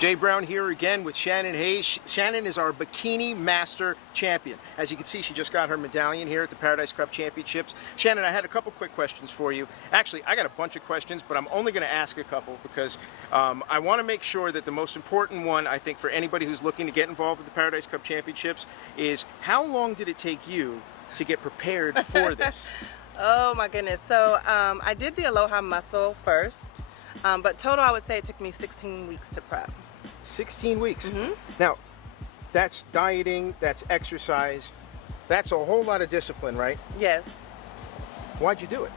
Jay Brown here again with Shannon Hayes. Shannon is our Bikini Master Champion. As you can see, she just got her medallion here at the Paradise Cup Championships. Shannon, I had a couple quick questions for you. Actually, I got a bunch of questions, but I'm only going to ask a couple because I want to make sure that the most important one, I think, for anybody who's looking to get involved with the Paradise Cup Championships is how long did it take you to get prepared for this? Oh my goodness. So I did the Aloha Muscle first, but total I would say it took me 16 weeks to prep. 16 weeks. Mm-hmm. Now, that's dieting, that's exercise, that's a whole lot of discipline, right? Yes. Why'd you do it?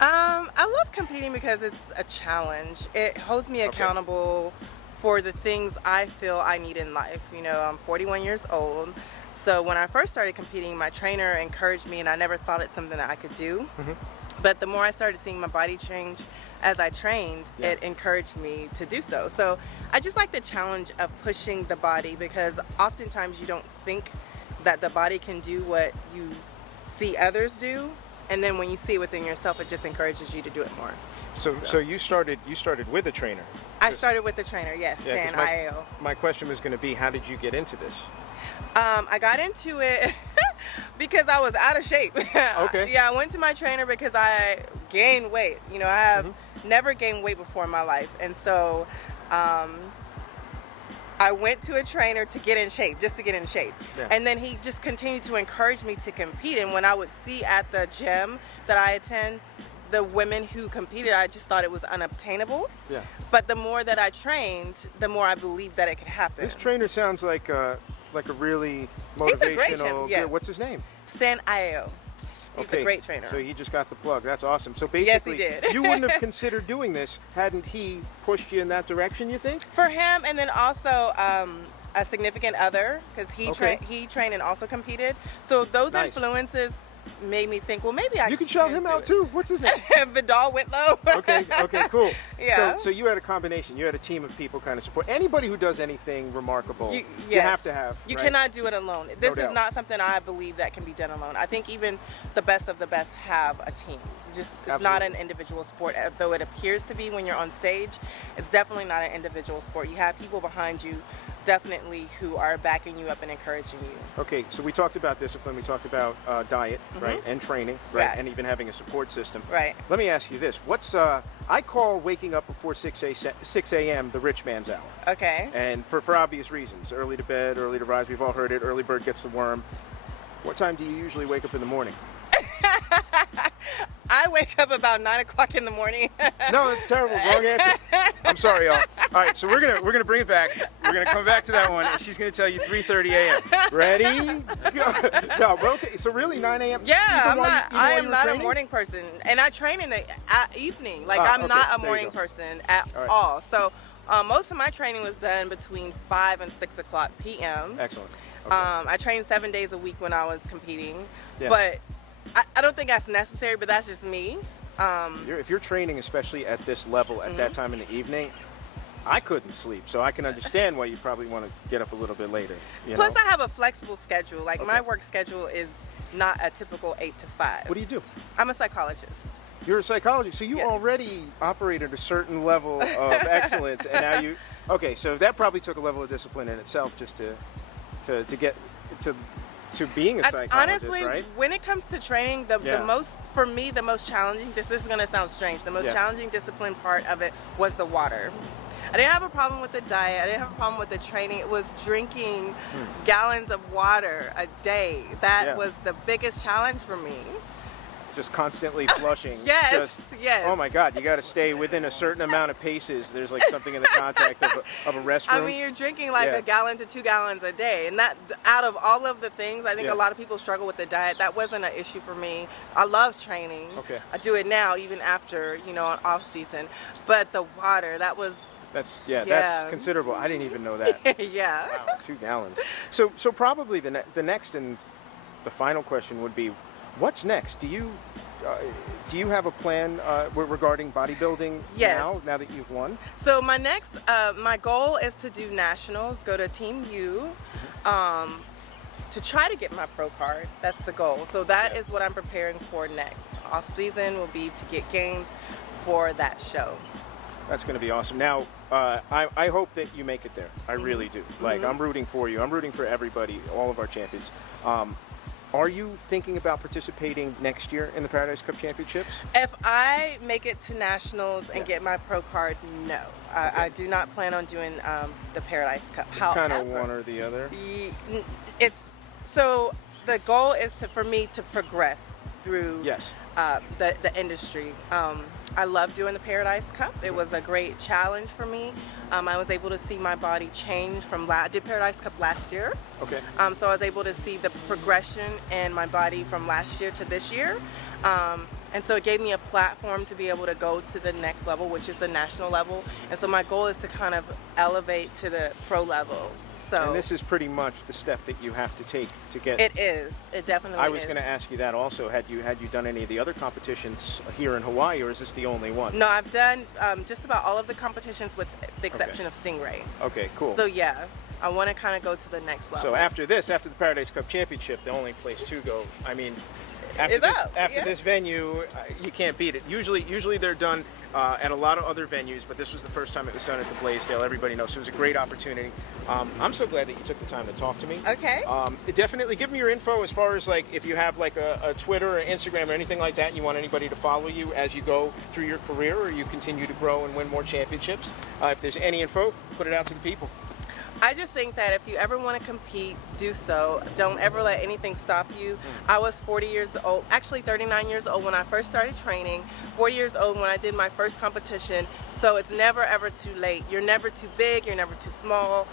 I love competing because it's a challenge. It holds me accountable for the things I feel I need in life. You know, I'm 41 years old. So when I first started competing, my trainer encouraged me, and I never thought it's something that I could do. Mm-hmm. But the more I started seeing my body change as I trained, it encouraged me to do so. So I just like the challenge of pushing the body, because oftentimes you don't think that the body can do what you see others do. And then when you see it within yourself, it just encourages you to do it more. So you started with a trainer? I started with the trainer, yes, Stan IAO. My question was going to be, how did you get into this? I got into it because I was out of shape. Okay. Yeah, I went to my trainer because I gained weight. You know, I have never gained weight before in my life. And so I went to a trainer to get in shape, just to get in shape. Yeah. And then he just continued to encourage me to compete. And when I would see at the gym that I attend, the women who competed, I just thought it was unobtainable. Yeah. But the more that I trained, the more I believed that it could happen. This trainer sounds like a really motivational. He's a great trainer, yes. What's his name? Stan IAO. He's a great trainer. So he just got the plug. That's awesome. So basically, yes, he did. You wouldn't have considered doing this hadn't he pushed you in that direction, you think? For him, and then also a significant other, because he trained and also competed. So those influences made me think, well, maybe you can shout him out too. What's his name? Vidal Whitlow. Okay, cool. Yeah. So you had a combination. You had a team of people kind of support. Anybody who does anything remarkable, you have to have. You right? cannot do it alone. This No is doubt. not something I believe that can be done alone. I think even the best of the best have a team. It's not an individual sport, though it appears to be when you're on stage. It's definitely not an individual sport. You have people behind you, definitely, who are backing you up and encouraging you. Okay, so we talked about discipline, we talked about diet, right, and training, right, and even having a support system. Right. Let me ask you this: what's I call waking up before 6 a.m. the rich man's hour. Okay. And for obvious reasons, early to bed, early to rise. We've all heard it. Early bird gets the worm. What time do you usually wake up in the morning? I wake up about 9 o'clock in the morning. No, that's terrible. Wrong answer. I'm sorry, y'all. All right, so we're gonna bring it back. We're gonna come back to that one, and she's gonna tell you 3:30 a.m. Ready? No, but okay. So really, 9 a.m. Yeah, I am not a training? morning person, and I train in the evening. Like I'm not a morning person at all. So most of my training was done between 5 and 6 o'clock p.m. Excellent. Okay. I trained 7 days a week when I was competing, Yeah. but I don't think that's necessary, but that's just me. If you're training, especially at this level, at that time in the evening, I couldn't sleep, so I can understand why you probably want to get up a little bit later. Plus, I have a flexible schedule. Like my work schedule is not a typical 8 to 5. What do you do? I'm a psychologist. You're a psychologist, so you already operate at a certain level of excellence, and now you. Okay, so that probably took a level of discipline in itself just to get to being a psychologist, honestly, right? When it comes to training, the most challenging, this is going to sound strange, the most challenging discipline part of it was the water. I didn't have a problem with the diet. I didn't have a problem with the training. It was drinking gallons of water a day. That was the biggest challenge for me. Just constantly flushing. Yes. Oh my God, you got to stay within a certain amount of paces. There's like something in the contact of a restroom. I mean, you're drinking like a gallon to 2 gallons a day. And that, out of all of the things, I think a lot of people struggle with the diet. That wasn't an issue for me. I love training. Okay. I do it now, even after, on off season. But the water, that was... That's considerable. I didn't even know that. Yeah. Wow, 2 gallons. So probably the next and the final question would be, what's next? Do you have a plan regarding bodybuilding now that you've won? So my goal is to do nationals, go to Team U, to try to get my pro card. That's the goal. So that is what I'm preparing for next. Off season will be to get gains for that show. That's going to be awesome. Now, I hope that you make it there. I really do. Like, I'm rooting for you. I'm rooting for everybody, all of our champions. Are you thinking about participating next year in the Paradise Cup Championships? If I make it to nationals and get my pro card, no. I do not plan on doing the Paradise Cup. It's kind of one or the other. So the goal is for me to progress through the industry. I love doing the Paradise Cup. It was a great challenge for me. I was able to see my body change from I did Paradise Cup last year. Okay. So I was able to see the progression in my body from last year to this year. And so it gave me a platform to be able to go to the next level, which is the national level. And so my goal is to kind of elevate to the pro level. So, and this is pretty much the step that you have to take to get. It is. It definitely is. I was going to ask you that also. Had you done any of the other competitions here in Hawaii, or is this the only one? No, I've done just about all of the competitions with the exception of Stingray. Okay, cool. So yeah, I want to kind of go to the next level. So after the Paradise Cup Championship, the only place to go, I mean, after this venue, you can't beat it. Usually they're done at a lot of other venues, but this was the first time it was done at the Blaisdell. Everybody knows, so it was a great opportunity. I'm so glad that you took the time to talk to me. Okay. Definitely give me your info as far as like if you have like a Twitter or Instagram or anything like that, and you want anybody to follow you as you go through your career or you continue to grow and win more championships. If there's any info, put it out to the people. I just think that if you ever want to compete, do so. Don't ever let anything stop you. I was 40 years old, actually 39 years old when I first started training, 40 years old when I did my first competition, so it's never ever too late. You're never too big, you're never too small.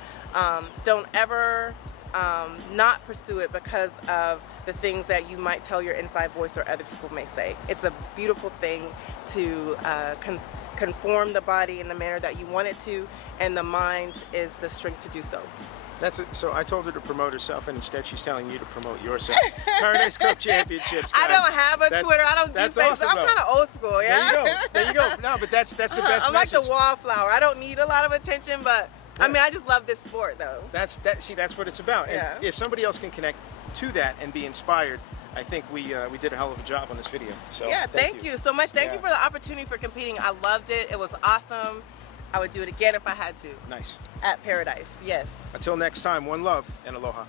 Don't ever not pursue it because of the things that you might tell your inside voice or other people may say. It's a beautiful thing to conform the body in the manner that you want it to, and the mind is the strength to do so. That's it. So I told her to promote herself, and instead she's telling you to promote yourself. Paradise Cup Championships. I don't have a Twitter. I don't do Facebook. Awesome, I'm kind of old school. Yeah. There you go. No, but that's the best. I'm like the wallflower. I don't need a lot of attention, but I mean, I just love this sport, though. That's what it's about. And if somebody else can connect to that and be inspired, I think we did a hell of a job on this video. So yeah, thank you so much. Thank you for the opportunity for competing. I loved it. It was awesome. I would do it again if I had to. Nice. At Paradise, yes. Until next time, one love and aloha.